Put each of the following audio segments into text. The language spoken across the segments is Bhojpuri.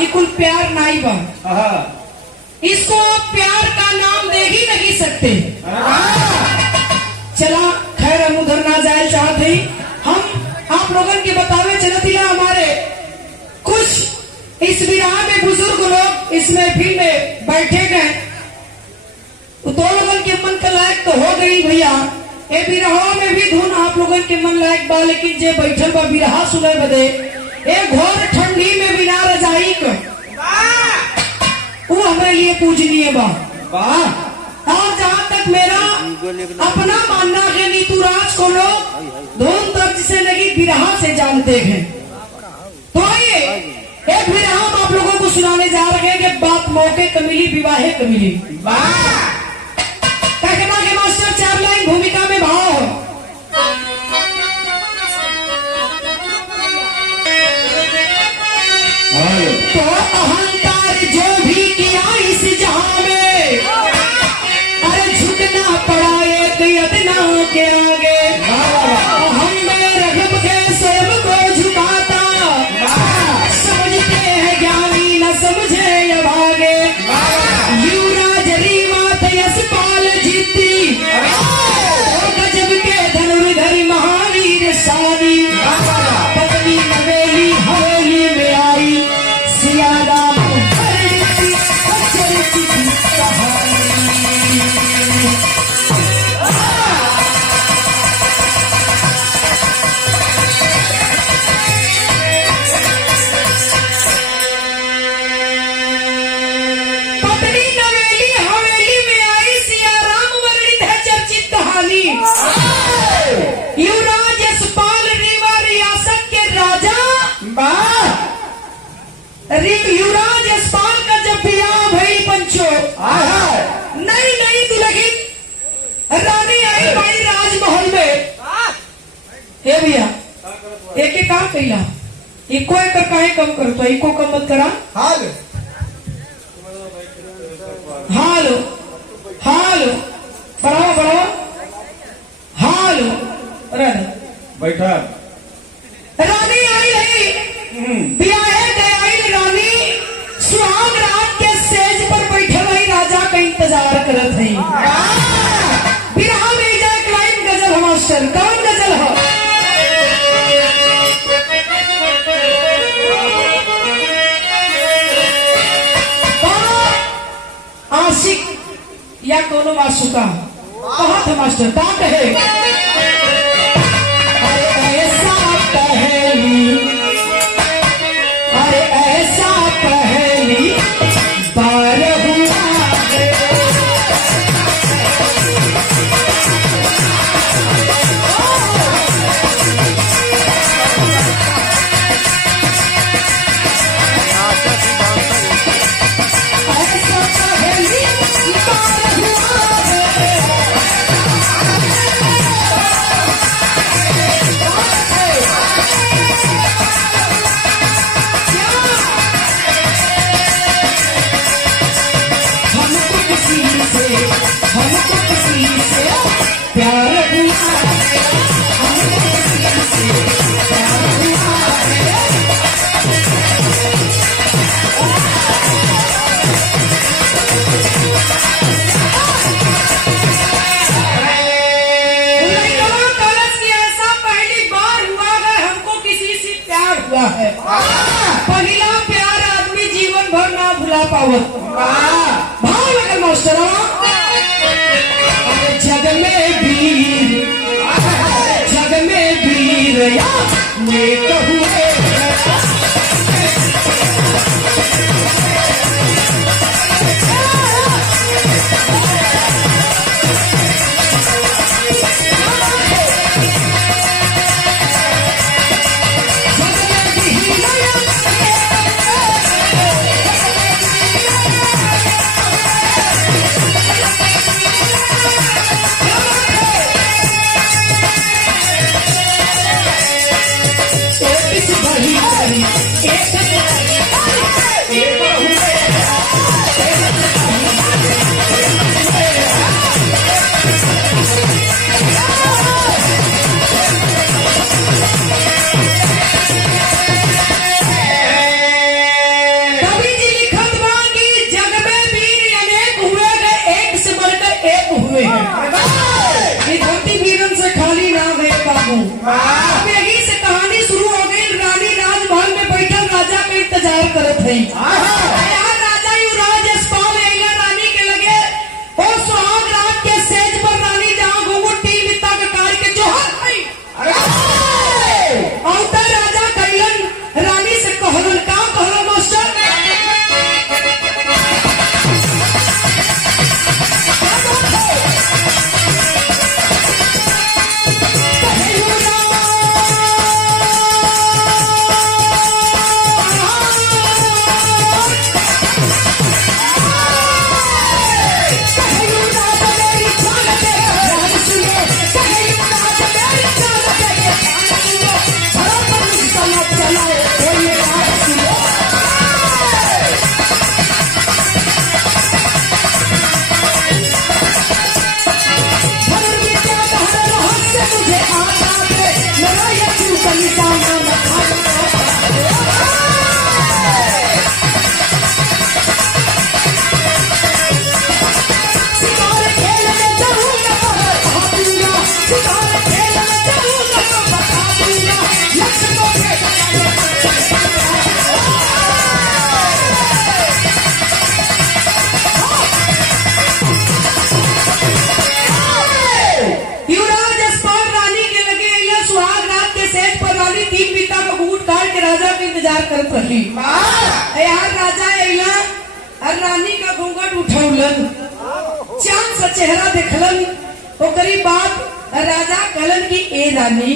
ये कुल प्यार नहीं बा। इसको आप प्यार का नाम दे ही नहीं सकते। चला खैर हम उधर ना जाए चाहते ही हम आप लोगन के बतावे चलत ही हमारे कुछ इस विराह में बुजुर्ग लोग इस महफिल में बैठे गए तो दो लोगन के मन का लायक तो हो गई भैया। ए बिरहा में भी धुन आप लोगन के मन लायक बा, लेकिन जे बैठल बा बिरहा सुने बदे ए घोर ठंडी में बिना रजाई का वो हमारे लिए पूजनीय बा। और जहाँ तक मेरा अपना मानना है नीतूराज को लोग धुन तर्ज से नहीं बिरहा से जानते हैं। तो आइए एक बिरहा हम आप लोगों को सुनाने जा रहे हैं कि बात मौके कमिली विवाहे कमिली। कहना के मास्टर 4 लाइन भूमिका में भाव तो अहंकार जो भी किया इस जहां में अरे झुकना पड़ा एक यतना के आगे हम में रगब के स्वयं को झुकाता समझते हैं ज्ञानी न समझे ये भागे युवराज रीमात यशपाल जीती गजब के धनुर्धर महावीर शादी पत्नी नवेली हवेली में आई सियादा युवराज यशपाल रीवा रियासत के राजा युवराज यशपाल का जब बियाह भई पंचो नई नई दुल्हन रानी आई भाई राजमहल में। हे भैया एक काम कैला इको एक काहे कम करतो इको कम मत करा। हालो हालो बढ़ाओ बढ़ाओ हालो बैठा रानी आई रही ब्याहे गए आई रानी सुहाग रात के सेज पर बैठे वही राजा का इंतजार करत है। बिरहा में एक लाइन गजल है मास्टर, कौन गजल है? आशिक या कोनो मासूका कहा था मास्टर का कहे अरे ऐसा पहली बार हुआ है। पहला प्यार आदमी जीवन भर ना भुला पावत। भाव लगल मास्टर जग में वीर या मैं कहूँ अब यही से कहानी शुरू हो गई। रानी राजमहल में बैठल राजा के इंतजार करत है। यहाँ राजा युवराज यशपाल अइला रानी के लगे और सुहाग रात के सेज पर रानी जहाँ घूंघट टील बिता के कार के जोहर है। औता राजा कैलन रानी से कहलन का कहलन मास्टर इंतजार करत रही। यार राजा अइला और रानी का घूंघट उठौलन, चांद सा चेहरा देखलन। ओकरी बात राजा कहलन कि ए रानी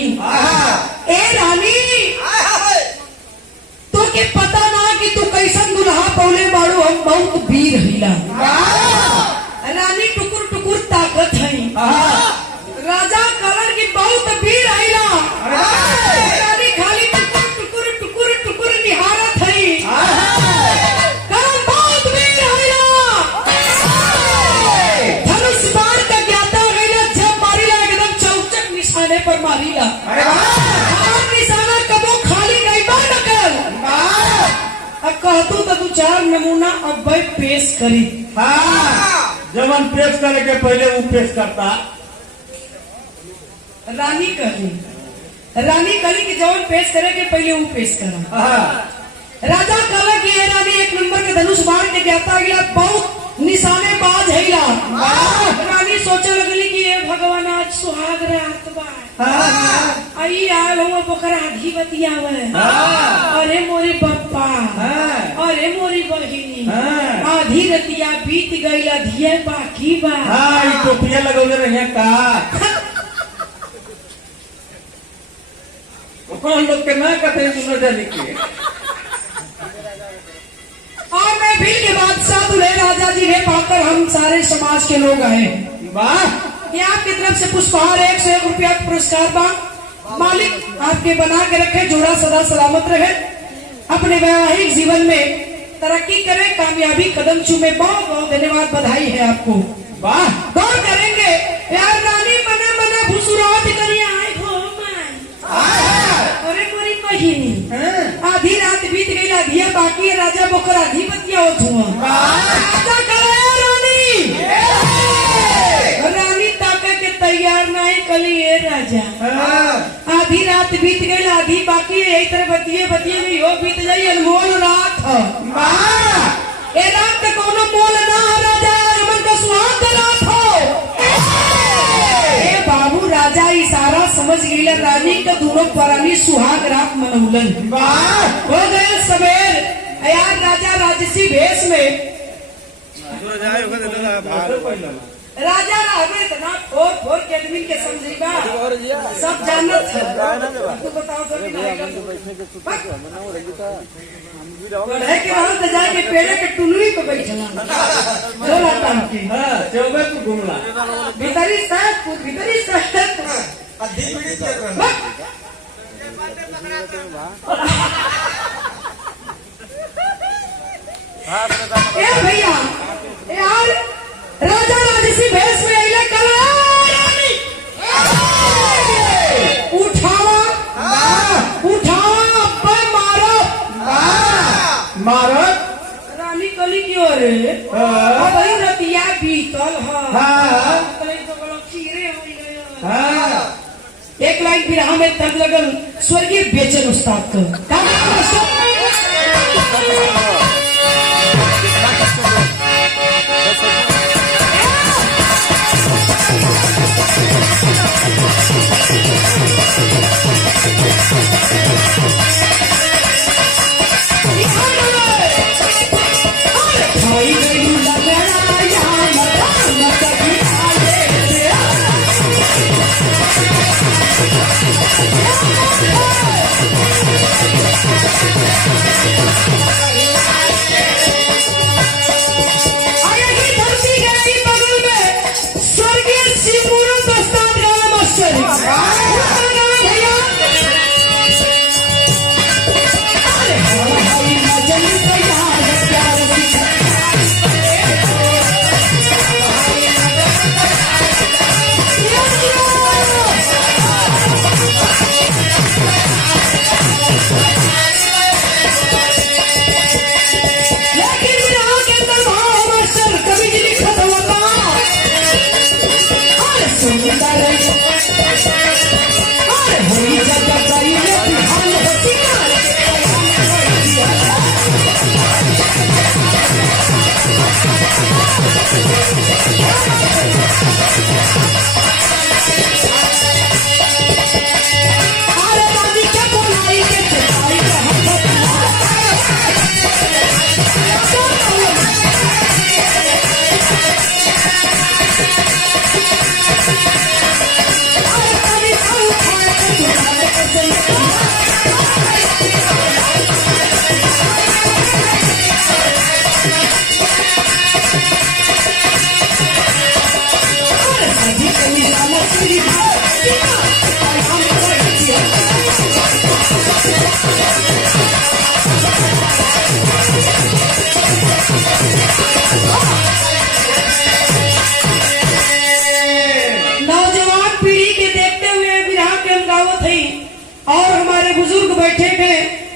तो के पता ना कि तू कैसन दुल्हा पौले बाड़ू, हम बहुत वीर हिला। रानी टुकुर टुकुर ताकत है। राजा कहलन कि बहुत वीर हिला। रानी खाली निहारत है। बहुत वीर धनुष बाण का ज्ञाता है। जब मारीला एकदम चौचक निशाने पर मारीला। हमार निशाना कबो खाली नहीं बा नकल। अब कहतू तो तू चार नमूना अब पेश करी। जवन पेश करे के पहले वो पेश करता। रानी कहली कि जवन पेश करे के पहले वो पेश करा। राजा कहला कि ये रानी एक नंबर के धनुष बाण के ज्ञाता गिला, बहुत निशाने बाज हैला। रानी सोचे लगली कि ये भगवान आज सुहाग रात बा। आई आल हो बकरा आधी बतियावे। अरे मोरी पप्पा, अरे मोरी बहिनी, आधी रतिया बीत गई, अधिये बाकी बा। टोपिया लगौले रहिए का लोग के ना कहते सुनो जाने के। और मैं भी के बादशाह दूल्हे राजा जी ने पाकर हम सारे समाज के लोग आए। वाह, ये आपकी तरफ से पुष्पहार 101 रुपया पुरस्कार बा। मालिक आपके बना के रखे, जोड़ा सदा सलामत रहे, अपने वैवाहिक जीवन में तरक्की करे, कामयाबी कदम चूमे। बहुत बहुत धन्यवाद, बधाई है आपको। वाह, गौर करेंगे यार रानी मने मने भुसुरात करिए आए हो। अरे मोरी बहिनी, आधी रात बीत गई, आधिया बाकी है। राजा बोकर आधी बतिया हो धुआं। राजा करे रानी ताके के तैयार नहीं कली। ये राजा आधी रात बीत गई, आधी बाकी है। यही तरह बतिये में हो बीत जाई अनमोल रात। ये रात का कोनो मोल ना है राजा, मन का सुहाग रात हो। बाबू राजा इशारा समझ गई। रानी का दोनों परानी सुहाग रात मनौलन। हो गए सवेर। यार राजा राजसी भेष में राजा रावे इतना फोर के आदमी के समझेगा, सब जानत है। तू बताओ बढ़े के वहां तो जाके पेड़े के टुनरी पे बैठला झोला टांग के। चौबे तू घूमला भीतरी ए भैया यार राजा राजसी भेष में अइले कला उठावा अब्बा मारो रानी कली की ओर भाई रतिया बीतल एक लाइन बिरहा में तर्ज लगल स्वर्गीय बेचन उस्ताद को का नाम है?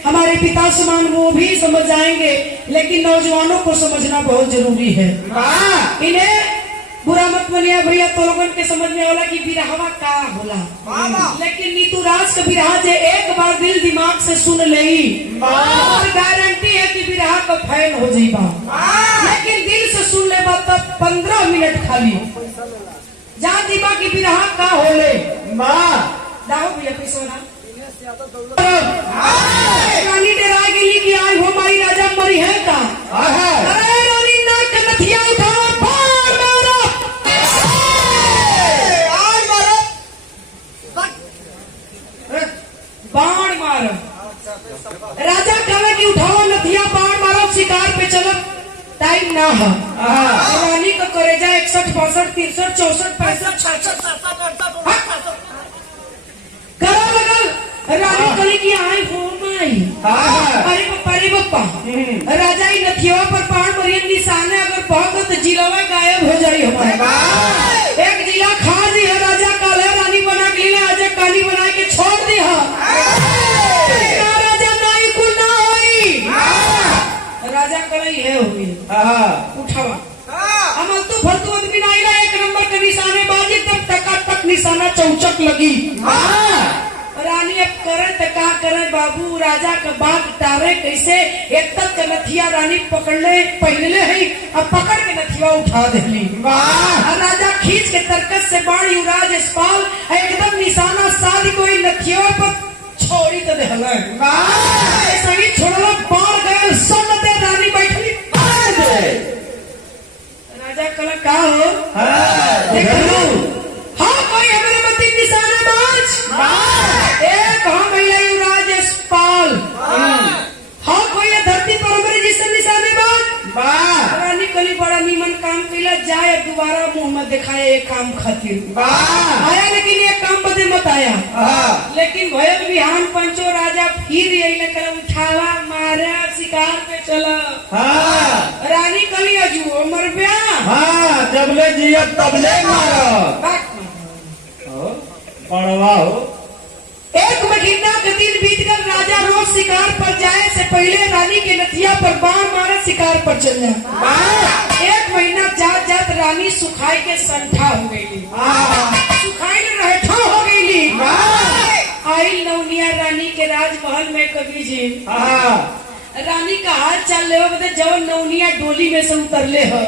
हमारे पिता समान वो भी समझ जाएंगे, लेकिन नौजवानों को समझना बहुत जरूरी है। इन्हें बुरा मत बनिया भैया, तो लोगन के समझ में होला कि बिरहवा का होला, लेकिन नीतू राज का बिरहा जे एक बार दिल दिमाग से सुन ले और गारंटी है कि बिरहा का फैन हो जाइबा। लेकिन दिल से सुन ले तब 15 मिनट खाली जा दीबा की बिरहा का होले दाहो भैया पैसा ना रानी डरा गेली कि आज हो मारी राजा मरी है का। अरे रानी नाक का नथिया उठाओ, बाण मारो, आज मारो, बाण मारो। राजा कहे कि उठाओ नथिया, बाण मारो, शिकार पे चलो, टाइम ना है। रानी का करेजा 61, 62, 63, 64, 65, 66, करो लगल। रानी कली की आई हो माई, अरे बप्पा राजा ही नथिया पर बाण मरियन निशाने अगर बहुत तो जिलावा गायब हो जाये हमारे। एक जिला खा दी है राजा काल है, रानी बना के लिए आज काली बना के छोड़ दी है। राजा नाई कुल ना होई, राजा कल है होगी उठावा अमल तू फलतू आदमी ना आइला, एक नंबर के निशाने बाजी तब टका निशाना चौचक लगी। रानी अब करे तो का करे बाबू, राजा का बाग टारे कैसे। एक तक के नथिया रानी पकड़ले पहले है, अब पकड़ के नथिया उठा देली। राजा खींच के तरकस से बाण युवराज यशपाल एकदम निशाना साध कोई नथिया पर छोड़ी तो देहला। सही छोड़ला, बाण गए सुनते रानी बैठली। राजा कल का हो हाँ कोई हमारे मती निशाना बाज एक हम भैया युवराज यशपाल, हाँ कोई धरती पर हमारे जिसे निशाने बाज। रानी कली बड़ा नीमन काम कैला, जाए दोबारा मुंह में दिखाया एक काम खातिर आया, लेकिन ये काम बदे मत आया। लेकिन भयल बिहान पंचो राजा फिर यही कर उठावा मारा शिकार पे चला। रानी कली अजू मर ब्या जबले जिया तबले मारो पड़वा हो। एक महीना के दिन बीत कर राजा रोज शिकार पर जाए से पहले रानी के नथिया पर बाण मारे शिकार पर चल जाए। एक महीना जात जात रानी सुखाई के संठा हो गई, सुखाई रहठा हो गई। कवि जी हाँ रानी का हाल चाल ले बता जवन नौनिया डोली में से उतरले हो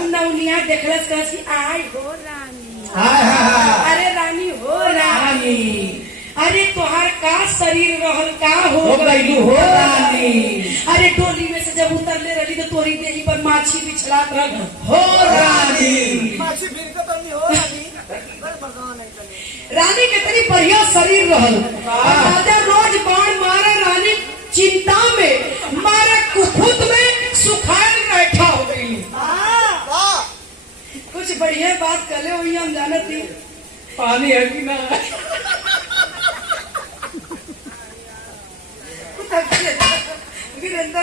उन नौनिया देखलस कहस कि आय हो रानी हाँ अरे रानी हो रानी अरे तोहार का शरीर रहल का हो गई हो रानी। अरे डोली में से जब उतरले रही तो तोरी देही पर माछी बिछलात रहल हो रानी। रानी के तनी बढ़िया शरीर रहल राजा रोज बाण मारे रानी चिंता में मारे कुफुत में सुखाए बैठा हो गई। कुछ बढ़िया बात कले हुई हम जानत थी पानी है कि ना वीरेंद्र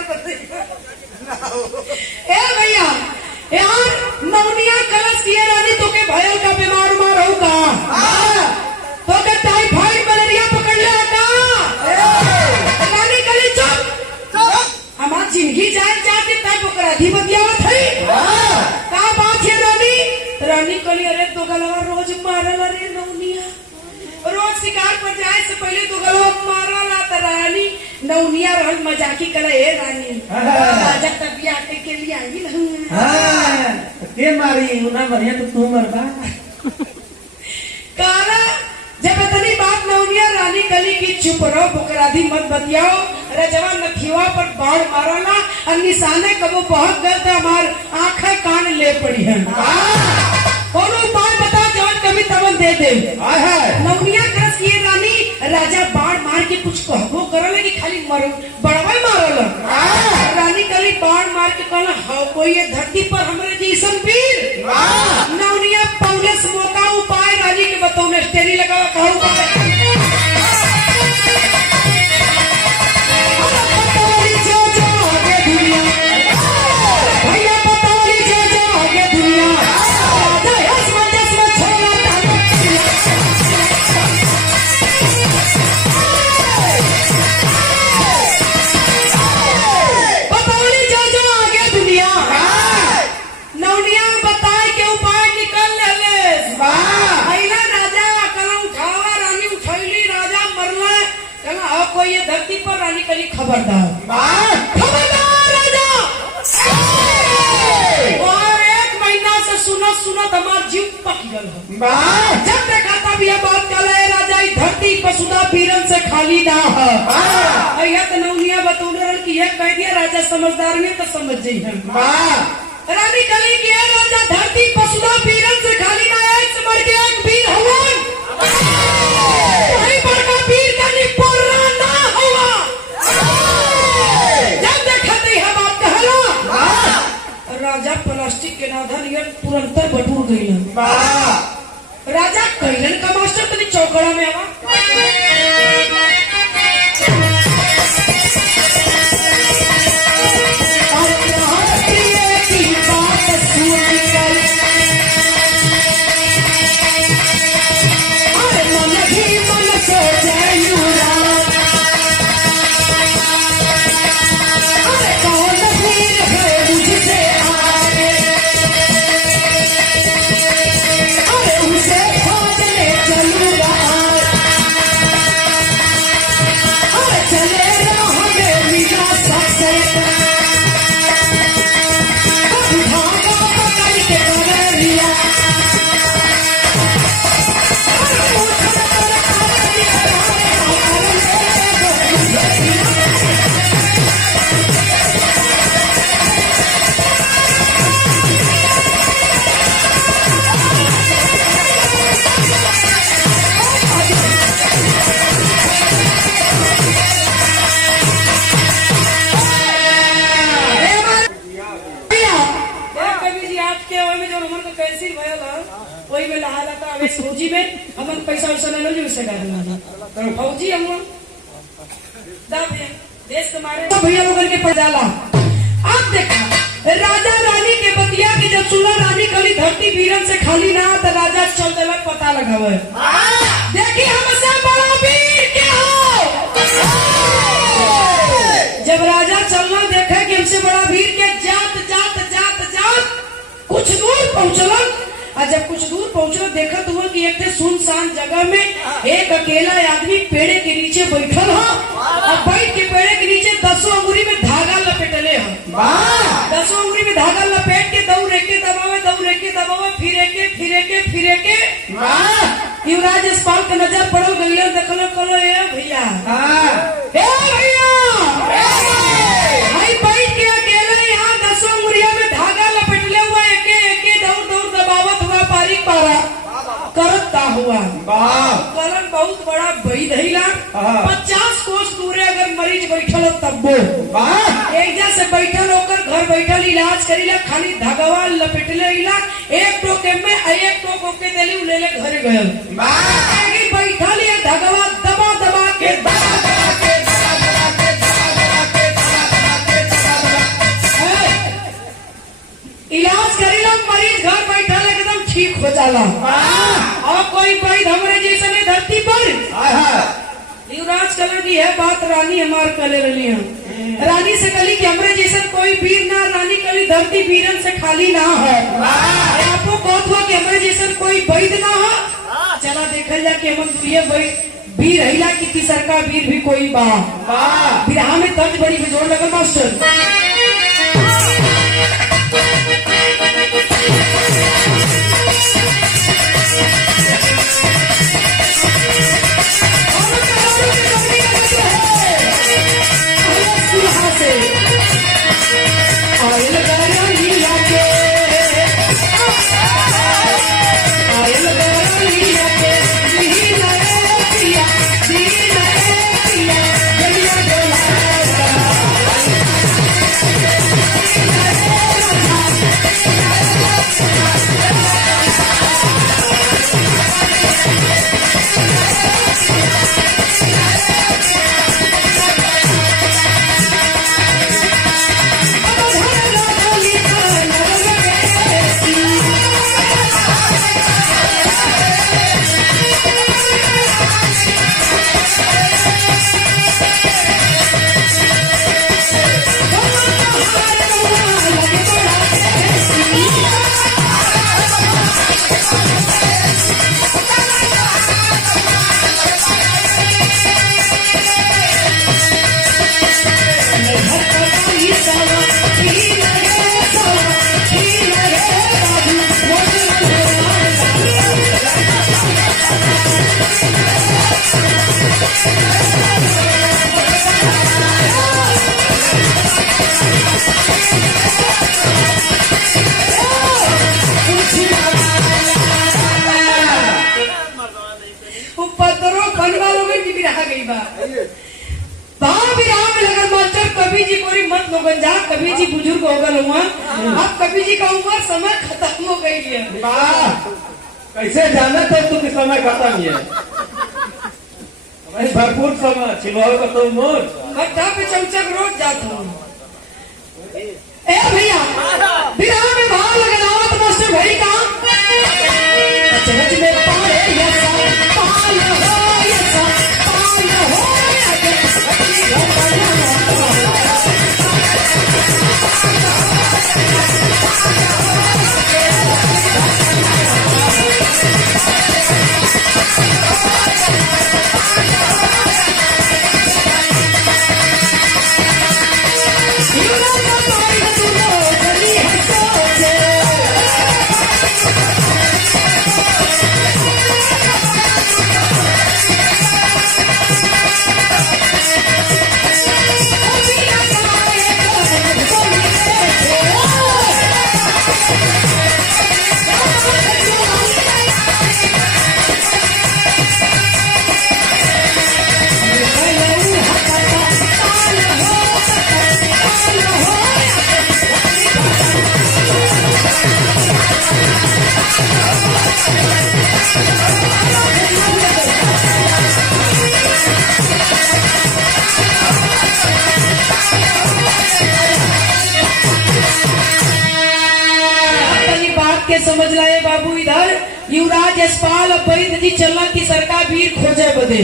ए भैया यार नौनिया कलश किए रानी तो के भयो का बीमार उमार हो का तो के टाइफाइड मलेरिया पकड़ ले का रानी कली चुप हमार जिंदगी जाए जाके तब ओकरा अधिपतियावत है का बात है रानी रानी कली अरे तो गलवा रोज मारल अरे नौनिया रोज शिकार पर जाए से पहले तो गलवा मारल त रानी नौनिया रहल मजाकी करे ए रानी राजा तबिया के लिए आई ना हाँ के मारी उना मरिया तो तू मरबा काला जब इतनी बात नौनिया रानी कली की चुप रहो बुकराधी मत बतियाओ रजवा नथिवा पर बाढ़ मारना और निशाने कबो बहुत गए तो हमार आंखें कान ले पड़ी है कोनो उपाय बता जवन कभी तवन दे दे नौनिया करस किए रानी राजा बाढ़ मार के कुछ कहबो करले कि खाली मरो बड़वा मारल रानी कली बाढ़ मार के कहला हो कोई ये धरती पर हमरे जैसन वीर नौनिया पौलस मौका उपाय रानी के बतौने स्टेरी लगा कहू ये धरती पर रानी कली खबरदार खबरदार राजा और 1 महीना से सुनत सुनत हमार जीव पक गल जब देखा तब यह बात कले राजा इस धरती पर सुधा पीरन से खाली ना है यह तो नौनिया बतौल कि यह कह दिया राजा समझदार ने तो समझ जाई रानी कली की है राजा धरती पर सुधा पीरन से खाली ना है समझ के एक वीर हवन वहीं पर का वीर का निपोर राजा प्लास्टिक के नाधन ये तुरंत बटूर गई राजा कैलन का मास्टर तनी चौकड़ा में आवा वही में लहा लाता अबे फौजी में हमन पैसा वैसा ले लो जी उससे कर दूंगा फौजी हम देश के मारे तो भैया लोगन के पजाला अब देखा राजा रानी के बतिया के जब सुना रानी कली धरती वीरन से खाली ना तो राजा चल देलक पता लगावे देखी हमसे बड़ा वीर क्या हो जब राजा चलना देखा कि हमसे बड़ा वीर के जात जात जात जात कुछ दूर पहुंचलन और जब कुछ दूर पहुंचल देखत हुआ कि एक सुनसान जगह में एक अकेला आदमी पेड़ के नीचे बैठल हो और बैठ के पेड़ के नीचे 10 अंगुरी में धागा लपेटले हो। 10 अंगुरी में धागा लपेट के दौड़ के दबावे फिरे के युवराज यशपाल के नजर पड़ल गई देखल कलो ए भैया भाई बैठ के अकेले यहाँ 10 अंगुरिया में धागा लपेटले हुआ एके दौड़ दबावत हुआ पारी पारा करत का हुआ कलन बहुत बड़ा बही धैला 50 कोस दूरे अगर मरीज बैठल तब्बो एक जा से बैठल होकर घर बैठल इलाज करीला खाली धागवा लपेटले इला एक टोके में एक टोक के देली ले ले घरे गयल बैठल ये धागवा दबा के इलाज करीला मरीज घर बैठल एकदम ठीक हो जाला और कोई वैद्य हमरे जैसे ने धरती पर युवराज कलर की है बात रानी हमार कले रही है रानी से कली कि हमरे जैसे कोई वीर ना रानी कली धरती वीरन से खाली ना है आपको बहुत हुआ कि हमरे जैसे कोई वैद्य ना हो चला देखल जा कि हम वीर हिला की तीसर का वीर भी कोई बा बिरहा में तर्ज बड़ी बेजोड़ लगल मास्टर कभी जी बुजुर्ग हो गए हुआ अब कभी जी का उम्र समय खत्म हो गई है कैसे जाना था तू कि समय खत्म है भाई भरपूर समय छिलवाओ का तो मोर गड्ढा पे चमचक रोज जाता हूँ ए भैया बिरहा में भाव लगाओ तो मास्टर भाई का चरच में पाए यसा पाल हो यसा पाल हो के समझ लाए बाबू इधर युवराज यशपाल वैद्य जी चलना की सरकार वीर खोजे बदे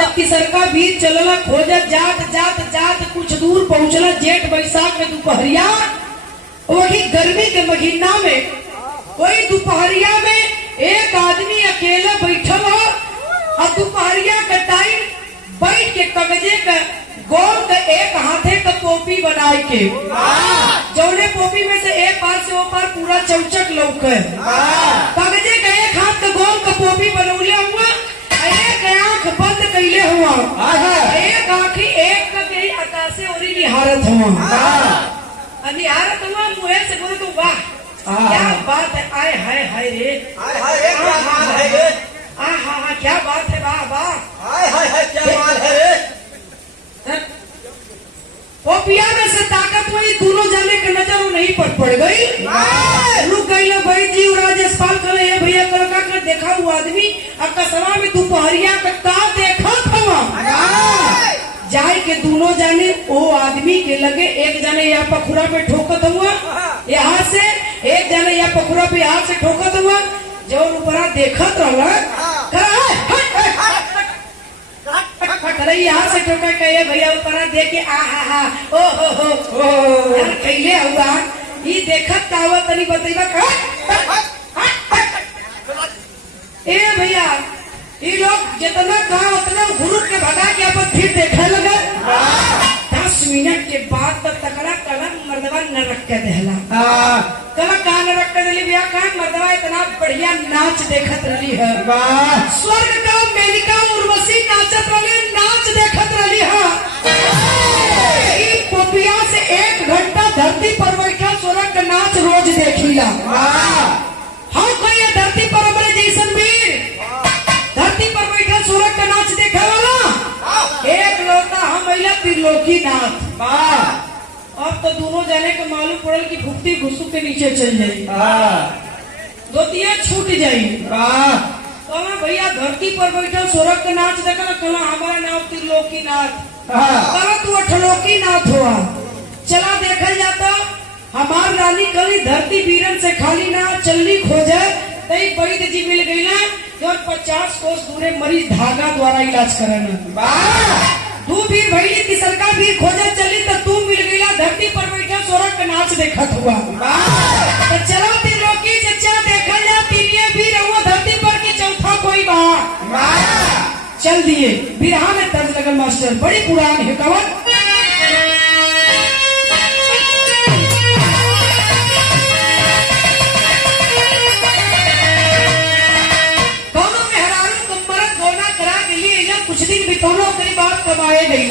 जब की सरकार वीर चलना खोजे जात जात जात कुछ दूर पहुंचला जेठ बैसाख में दोपहरिया वही गर्मी के महीना में वही दोपहरिया में एक आदमी अकेला बैठल हो और दोपहरिया का टाइम बैठ के कागजे का गोल का एक हाथे का पोपी बनाए के जौने पोपी में से एक पार से वो पार पूरा चौचक लौके कागजे का एक हाथ का गोल का पोपी बनौले हुआ एक आंख बंद कैले हुआ एक आंखी एक का गई आकाशे ओरी निहारत हुआ निहारत हुआ मुँह से बोले तो वाह क्या बात है आय हाय हाय रे हाँ क्या बात है वाह वाह क्या बात है रे? पोपिया में से ताकत हुई दोनों जाने के नजर वो नहीं पड़ गई रुक गई ना भाई जी राजस्थान करे ये भैया कलका कर देखा हुआ आदमी अब कसवा में दोपहरिया का देखा था जाए के दोनों जाने वो आदमी के लगे एक जाने यहाँ पखुरा पे ठोकत हुआ यहाँ से एक जाने यहाँ पखुरा पे यहाँ से ठोकत हुआ जो ऊपरा देखत रहा यहाँ से ठोका कहे भैया ऊपरा देख के आ हा ओ हो यार कैले हुआ ये देखत का हुआ तनी बतैबा ए भैया ये लोग जितना कहा उतना घुरुक के भगा के अपन फिर देखे लगे 10 मिनट के बाद तक तकड़ा कलम मर्दवा न रख के देहला कल कहा न रख के दिली भैया कहा मर्दवा इतना बढ़िया नाच देखत रही है स्वर्ग का मेनिका उर्वशी नाचत रही नाच देखत रही है पोपिया से 1 घंटा धरती पर बैठा स्वर्ग का नाच रोज देखीला हम कोई धरती पर हमारे जैसन वीर धरती पर बैठा सूरज का नाच देखा वाला एक लौटा हम महिला त्रिलोकी नाथ अब तो दोनों जाने को मालूम पड़ल कि भुक्ति घुसू के नीचे चल जाये धोतिया छूट जाये कहना भैया धरती पर बैठा सूरज का नाच देखा ना कहना हमारा नाम त्रिलोकी नाथ कहना तू अठलोकी नाथ हुआ चला देखा जाता हमार रानी कली धरती वीरन से खाली ना चलनी खोजे तई वैद्य जी मिल गई ना जो 50 कोस दूरे मरीज धागा द्वारा इलाज कराना तू भी भैली की सरकार भी खोजा चली तो तू मिल गई धरती पर बैठा सोरठ का नाच देखत हुआ तो चलो त्रिलोकी चचा देखा जा तीनिये भी रहुआ धरती पर की चौथा कोई बात चल दिए बिरहा में तर्ज लगल मास्टर बड़ी पुरानी है कवन कुछ दिन बितौलो कई बात कमाए गई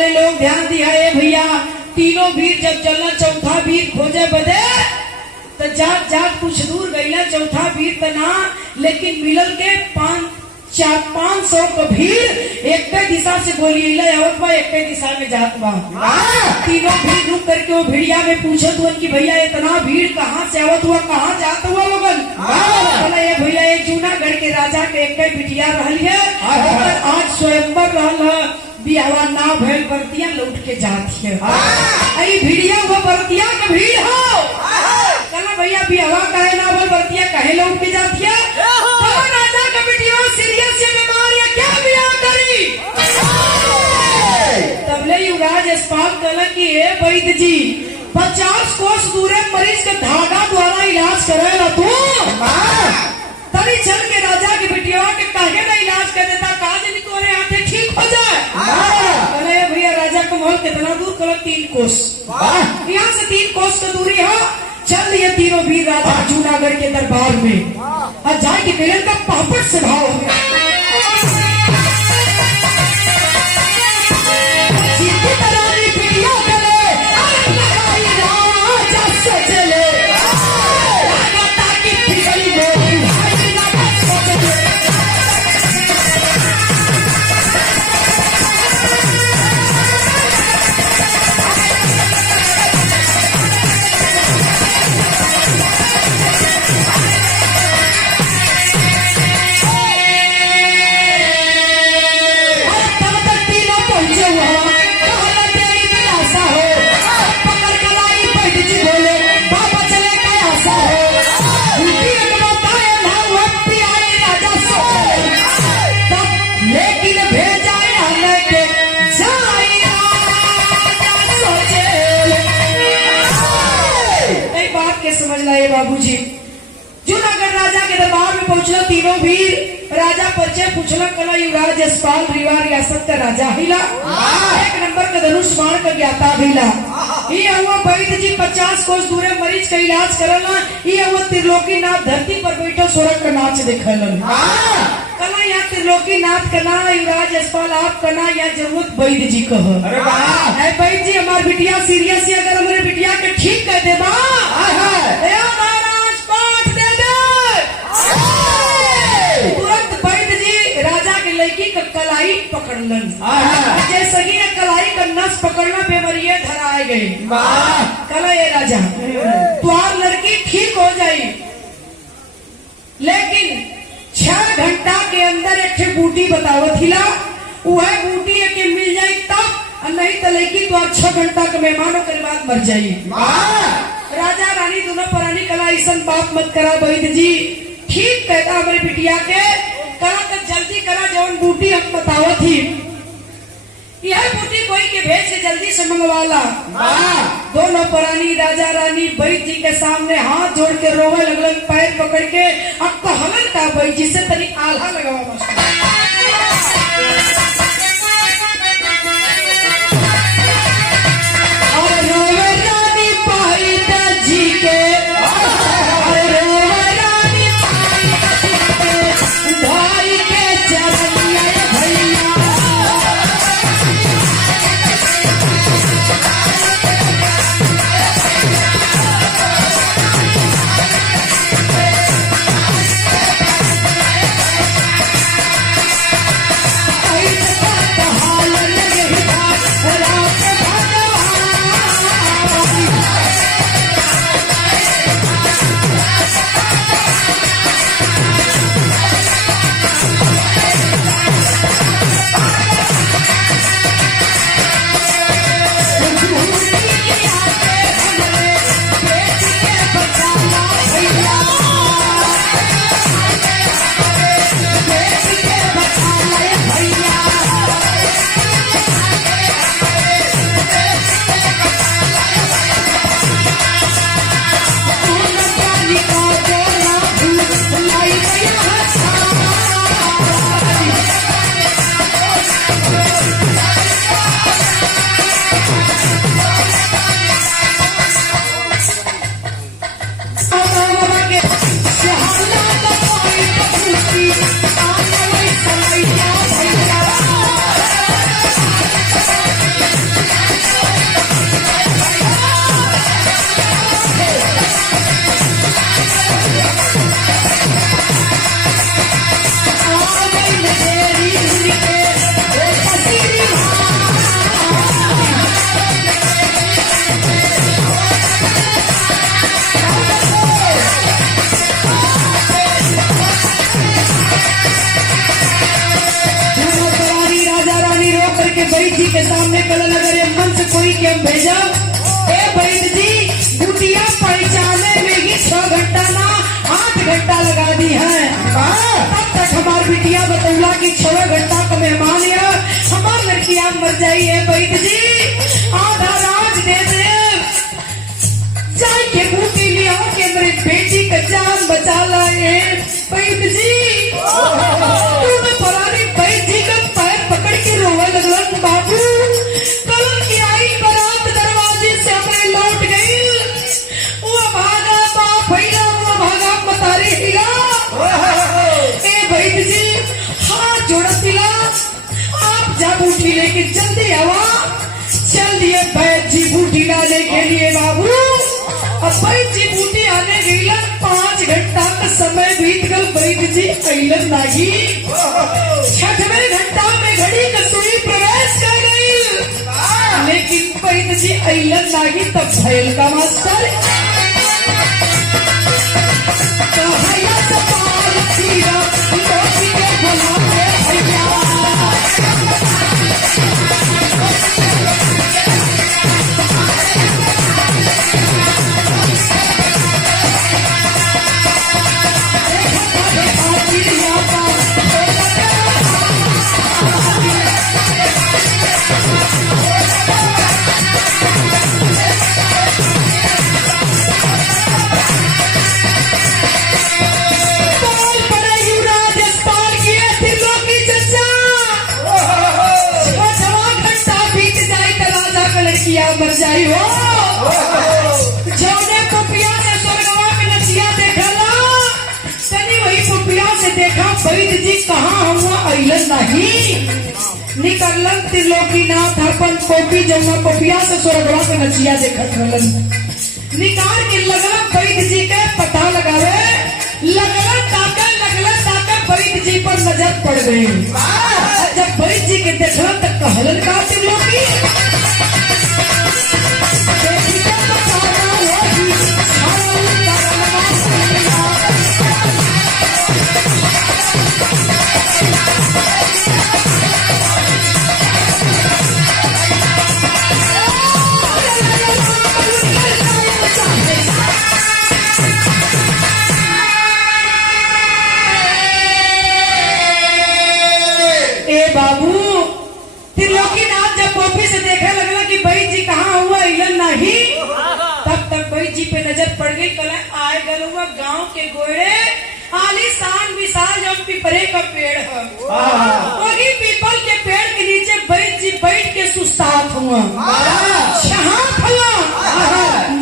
वाले लोग ध्यान दिया है भैया, तीनों वीर जब चलना चौथा वीर खोजे बदे तो जात जात कुछ दूर गईला चौथा वीर तना, लेकिन मिलल के 500 को भीड़ एक दिशा से गोली आवत बा, एक दिशा में जात बा। तीनों भीड़ रुक करके वो भिड़िया में पूछत हुआ कि भैया इतना भीड़ कहाँ से आवत हुआ, कहाँ जात हुआ लोगन? ये भैया ये जूनागढ़ के राजा के एक बिटिया रहली है, आज स्वयंवर रहल बियावा ना भैल बरतिया लौट के जाती है। अरे भिड़िया वो बरतिया का भीड़ हो, कहना भैया बियावा काहे ना भैल बरतिया काहे लौट के जाती है? राजा का बिटिया सीरियस बीमार या क्या बियाह करी? तबले युवराज अस्पाल कहला कि ए वैद्य जी 50 कोस दूरे मरीज के धागा द्वारा इलाज करेला तू तरी चल के राजा की बिटिया के काहे ना इलाज कर देता, काज नहीं तोरे हाथे ठीक हो जाए। अरे भैया राजा का महल कितना दूर? कल 3 कोस, यहाँ से 3 कोस का दूरी है। चल ये तीनों वीर राजा जूनागढ़ के दरबार में और जाके मिलन का पापड़ से भाव हो गया। समझ लाए बाबूजी, जूनागढ़ राजा के दरबार में पहुंचला तीनों वीर राजा परिचय पूछला, कला युवराज यशपाल रीवा रियासत का राजा हिला, 1 नंबर का धनुष बाण का ज्ञाता हिला। ये हुआ वैद्य जी 50 कोस दूरे मरीज का इलाज करला। ये हुआ त्रिलोकी नाथ धरती पर बैठो स्वर्ग का नाच देखलन। कला यहाँ त्रिलोकी नाथ का ना युवराज यशपाल आप का ना या जरूरत वैद्य जी कह। अरे वाह वैद्य जी हमार बिटिया सीरियस है, अगर हमारे बिटिया के ठीक कर दे तुरंत वैद्य जी राजा के लड़की का कलाई पकड़लन। जैसे ही कलाई का नस पकड़ना बेमरिए धराए गए। कला ये राजा तुम्हार लड़की ठीक हो जाई, लेकिन 6 घंटा के अंदर एक बूटी बतावत हिला, वह बूटी के मिल जाई तब, नहीं तो लड़की तो 6 घंटा के मेहमानों के बाद मर जाई। राजा रानी दोनों प्राणी कला ऐसा बात मत करा वैद्य जी, ठीक कहता हमारी बिटिया के करा तो जल्दी करा, जौन बूटी हम बतावत थी यह बूटी कोई के भेज से जल्दी से मंगवाला। दोनों प्राणी राजा रानी वैद्य जी के सामने हाथ जोड़ के रोवे लगलन, पैर पकड़ के अब तो हलन का वैद्य जी से तनी आल्हा लगावा मस्त। के हम भेजा। ए वैद्य जी बुटिया पहचाने में ही 6 घंटा ना 8 घंटा लगा दी है। तब तक हमार बिटिया बतौला की 6 घंटा का मेहमान है, हमार लड़कियां मर जाई है। वैद्य जी आधा राज दे दे, जाए के बूटी लिया के मेरे बेटी का जान बचा लाए। वैद्य जी तूने फरारी वैद्य जी का पैर पकड़ के रोवा लगलन। बाबू कल की आई बारात दरवाजे से अपने लौट गई, वो भागा बाप भैया, वो भागा मतारी हिला। ए वैद्य जी हाथ जोड़ दिला, आप जा बूटी लेके जल्दी आवा। चल दिए वैद्य जी बूटी डाले के लिए। बाबू अब वैद्य जी बूटी आने गईलन, 5 घंटा का समय बीत गल, वैद्य जी अइलन नाही। 6वें घंटा में घड़ी का सुई प्रवेश कर गई, लेकिन वैद्य जी अइलन नाही। तब भैल का मास्टर कहैया से पाल तीरा, लोटी के भला के भैया। मर जाई हो जौने पुपिया से स्वर्गवा में नचिया देखला, तनी वही पुपिया से देखा वैद्य जी कहाँ हुआ अइलन नहीं। निकलन त्रिलोकीनाथ अपन पोपी जमुना पुपिया से स्वर्गवा में नचिया देखत रहलन। निकाल के लगला वैद्य जी के पता लगावे, लगला ताके वैद्य जी पर नजर पड़ गई। जब वैद्य जी के देखला तो कहलन का त्रिलोकी बाबू त्रिलोकीनाथ जब पोपी से देखने लगला कि वैद्य जी कहाँ हुआ अइलन नहीं, तब तक वैद्य जी पे नजर पड़ गई। कल आए गल हुआ गाँव के गोड़े आलीशान विशाल जो पीपरे का पेड़ है, वही पीपल के पेड़ के नीचे वैद्य जी बैठ के सुस्तात हुआ।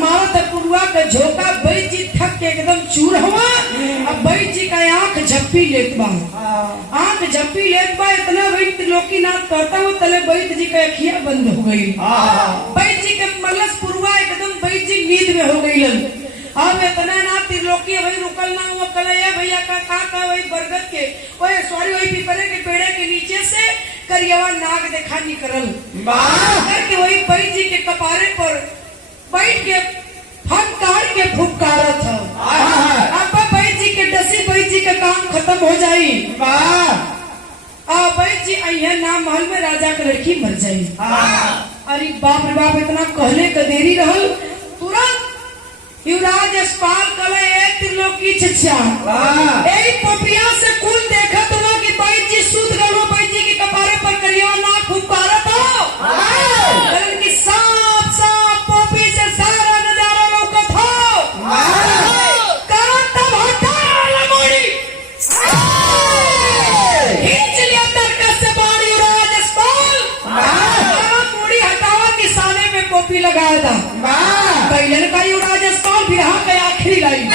मारत पुरुआ का झोंका, वैद्य जी थक के एकदम चूर हुआ। अब वैद्य जी का आंख झप्पी लेत बा, आंख झप्पी लेत बा। इतना वैद्य त्रिलोकीनाथ कहता हूँ तले वैद्य जी का अखियां बंद हो गई। वैद्य जी के मलस पुरुआ एकदम वैद्य जी नींद में हो गई। अब इतना ना त्रिलोकी वही रुकल ना हुआ। कल भैया का वही बरगद के वही सॉरी वही पीपरे के पेड़े के नीचे से करियवा नाग देखा निकलल करके वही वैद्य जी के कपारे पर बैठ के फन काट के फुफकारत है। अब वैद्य जी के डसी वैद्य जी का काम खत्म हो जाई। वैद्य जी अहिया नाम महल में राजा का लड़की मर जाई। अरे बाप रे बाप, इतना कहले का देरी रहल। तुरंत युवराज अस्पाल कले त्रिलोकी चचा यही पोपिया से कुल देखत हुआ कि वैद्य जी सूत गलो, वैद्य जी के कपारे पर करिया नाक फुफकारत हो कि साफ साफ पोपी से सारा नजारा लौकत हो। तब हटा मोड़ी खींच लिया तरकस से बाढ़ युवराज अस्पाल, मोड़ी हटावा किसाने में पोपी लगाया था। कैलन का युवराज अस्पाल बिरहा का आखिरी लाइन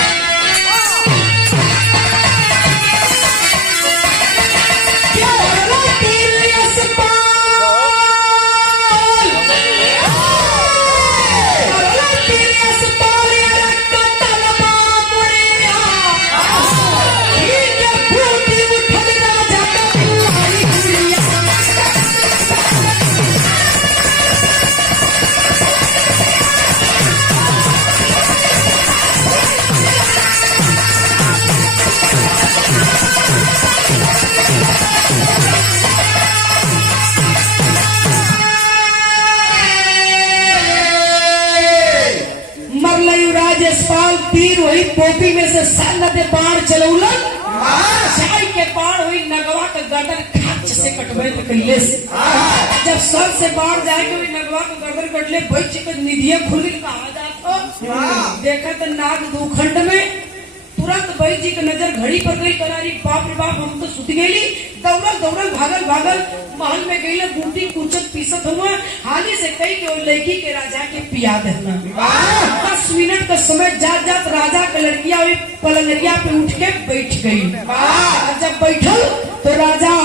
बाल तीर वही पोपी में से सन्नत बाण चलौलन चाय के बाण हुई नगवा का गर्दन खाच से कटवे कैले से जब सर से बाढ़ जाए के नगवा का गर्दन कटले बैठ के निधिया खुल कहा जाता देखा तो नाग दूखंड में तुरंत बैठ जी की नजर घड़ी पर गई करारी बाप रे बाप हम तो सुत गई दौड़ल दौड़ल भागल भागल महल में गई बूटी कुचत पीसत हुआ हाली से कई के लड़की के राजा के पिया देना 10 मिनट का समय जात जात राजा का लड़किया पलंगरिया पे उठ के बैठ गई जब बैठल तो राजा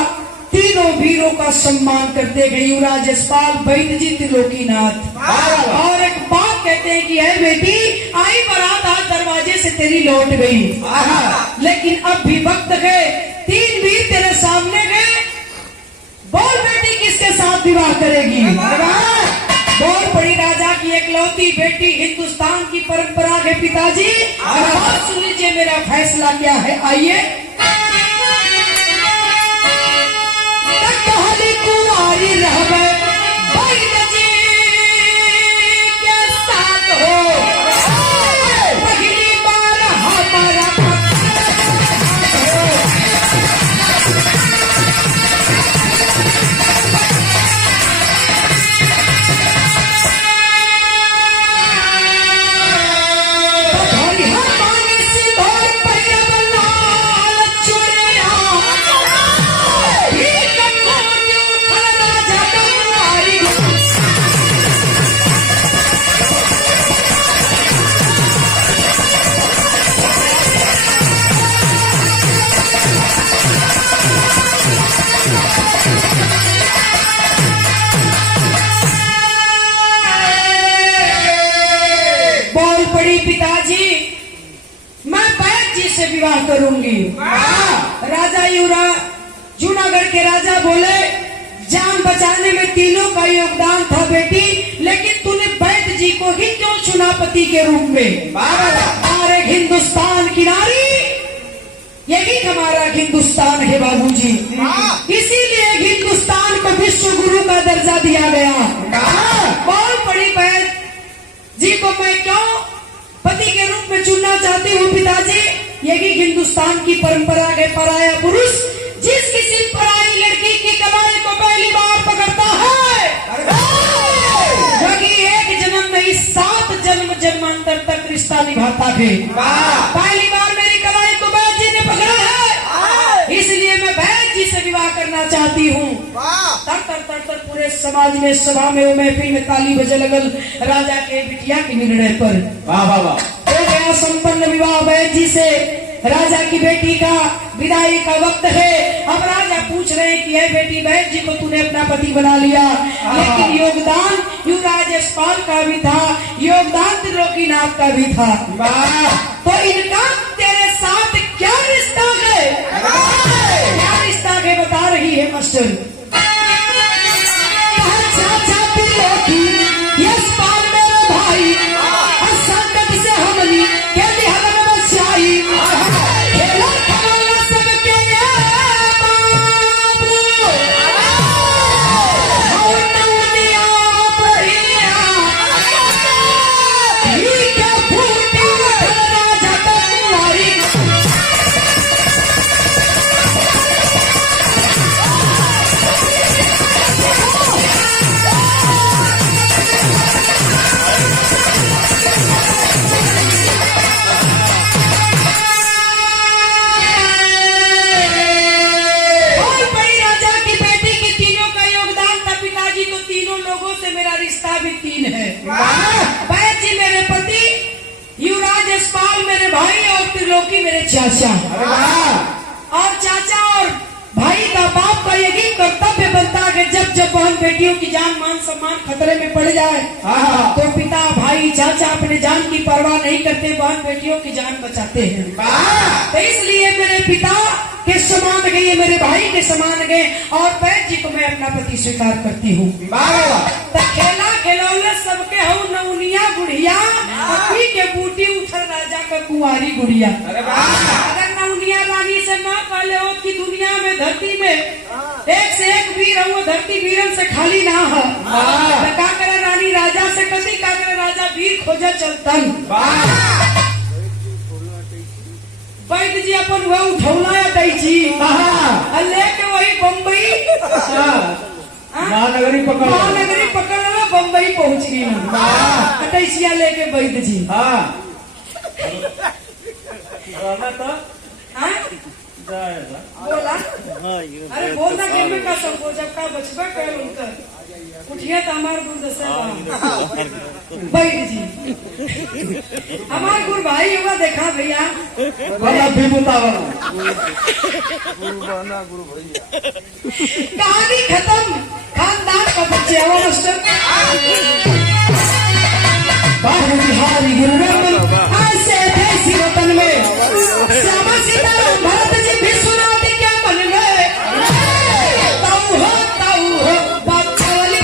तीनों वीरों का सम्मान करते गए युवराज यशपाल वैद्य जी त्रिलोकीनाथ और एक बात कहते हैं कि है बेटी आई बारात आज दरवाजे से तेरी लौट गई लेकिन अब भी वक्त है 3 वीर तेरे सामने गए बोल बेटी किसके साथ विवाह करेगी बोल पड़ी राजा की एकलौती बेटी हिंदुस्तान की परंपरा है पिताजी और सुन लीजिए मेरा फैसला क्या है आइए कुंवारी रहबे वैद्य जी के साथ हो पहली बार हमारा पिताजी मैं वैद्य जी से विवाह करूंगी राजा युवराज जूनागढ़ के राजा बोले जान बचाने में तीनों का योगदान था बेटी लेकिन तूने वैद्य जी को ही क्यों चुना पति के रूप में और एक हिंदुस्तान की नारी यही हमारा हिंदुस्तान है बाबूजी इसीलिए हिंदुस्तान को विश्व गुरु का दर्जा दिया गया बहुत बड़ी वैद्य जी को मैं क्यों पति के रूप में चुनना चाहती हूँ पिताजी यही हिंदुस्तान की परंपरा है पराया पुरुष जिस किसी पराई लड़की की कलाई को पहली बार पकड़ता है जो कि एक जन्म नहीं 7 जन्म जन्मांतर तक रिश्ता निभाता है पहली बार मेरी कलाई को वैद्य जी ने पकड़ा है इसलिए मैं वैद्य जी से विवाह करना चाहती हूँ तर तर तर तर पूरे समाज में सभा में महफिल में ताली बजे लगल राजा के बिटिया के निर्णय पर वाह वाह वाह हो गया संपन्न विवाह वैद्य जी से राजा की बेटी का विदाई का वक्त है अब राजा पूछ रहे हैं कि है बेटी वैद्य जी को तूने अपना पति बना लिया लेकिन योगदान युवराज यशपाल का भी था योगदान त्रिलोकीनाथ का भी था तो इनका तेरे साथ क्या रिश्ता है क्या रिश्ता है बता रही है मास्टर चाचा त्रिलोकी यशपाल मेरा भाई संकट से हमनी के लिहाज में बचाई खेला खेला सबके त्रिलोकी मेरे चाचा और चाचा और भाई का बाप का यही कर्तव्य बनता है जब जब बहन बेटियों की जान मान सम्मान खतरे में पड़ जाए तो पिता भाई चाचा अपने जान की परवाह नहीं करते बहन बेटियों की जान बचाते हैं तो इसलिए मेरे पिता के समान गए मेरे भाई के समान गए और वैद्य जी को मैं अपना पति स्वीकार करती हूँ तो खेला खेलौले सबके हो नौनिया गुड़िया अपनी के बूटी उठल राजा का कुंवारी गुड़िया अगर नौनिया रानी से ना पाले हो कि दुनिया में धरती में एक से एक वीर हो धरती वीरन से खाली ना हो का करे रानी राजा से कभी का करे राजा वीर खोजा चलतन बैद जी अपन वह उठौला या दैची हाँ लेके वही बम्बई महानगरी पकड़ महानगरी पकड़ लो बम्बई पहुंच गई अटैसिया लेके बैद जी हाँ रहना तो हाँ? जाएगा बोला अरे बोलना कि मैं का सबको जब का बचबा कर उनकर उठिए तो हमारे दूर दसे बैठ जी हमारे गुरु भाई होगा देखा भैया वरना भी मुतावना कहानी खत्म खानदान का बच्चे हवा मास्टर बाहर बिहारी गुरुरंग ऐसे थे इसी वतन में श्यामा सीताराम भरत जी भी सुना दी क्या बन गए ताऊ हो बाप वाली